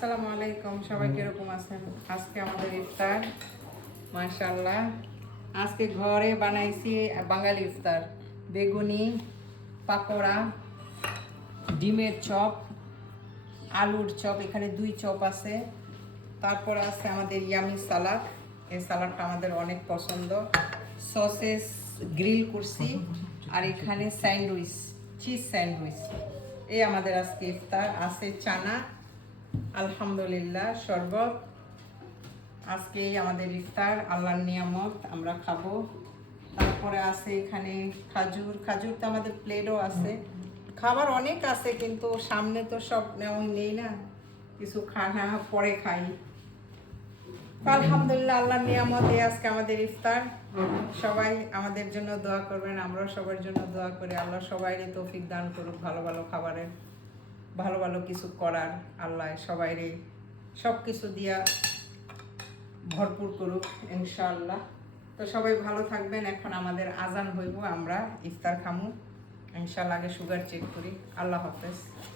আসসালামু আলাইকুম, সবাই কিরকম আছেন? আজকে আমাদের ইফতার মাশাআল্লাহ। আজকে ঘরে বানাইছি বাঙালি ইফতার। বেগুনি, পাকোড়া, ডিমের চপ, আলুর চপ, এখানে 2 চপ আছে। তারপরে আছে আমাদের ইয়ামি সালাদ। এই সালাদটা আমাদের অনেক পছন্দ। সসেস গ্রিল করছি, আর এখানে স্যান্ডউইচ, চিজ স্যান্ডউইচ। এই আমাদের আজকে ইফতার। আছে চানা, আলহামদুলিল্লাহ, শরবত। আজকে আমাদের ইফতার, আল্লাহর নিয়ামত, আমরা খাবো। তারপরে আছে এখানে খাজুর। খাজুর তো আমাদের প্লেটও আছে। খাবার অনেক আছে, কিন্তু সামনে তো সব নেই না, কিছু খানা পরে খাই। তো আলহামদুলিল্লাহ, আল্লাহর নিয়ামতে আজকে আমাদের ইফতার। সবাই আমাদের জন্য দোয়া করবেন, আমরাও সবার জন্য দোয়া করি। আল্লাহ সবাইরই তৌফিক দান করুক, ভালো ভালো খাবারের, ভালো ভালো কিছু করার। আল্লাহ সবাইরে সব কিছু দিয়া ভরপুর করুক ইনশাআল্লাহ। তো সবাই ভালো থাকবেন। এখন আমাদের আজান হইব, আমরা ইফতার খামু ইনশাআল্লাহ। আগে সুগার চেক করি। আল্লাহ হাফেজ।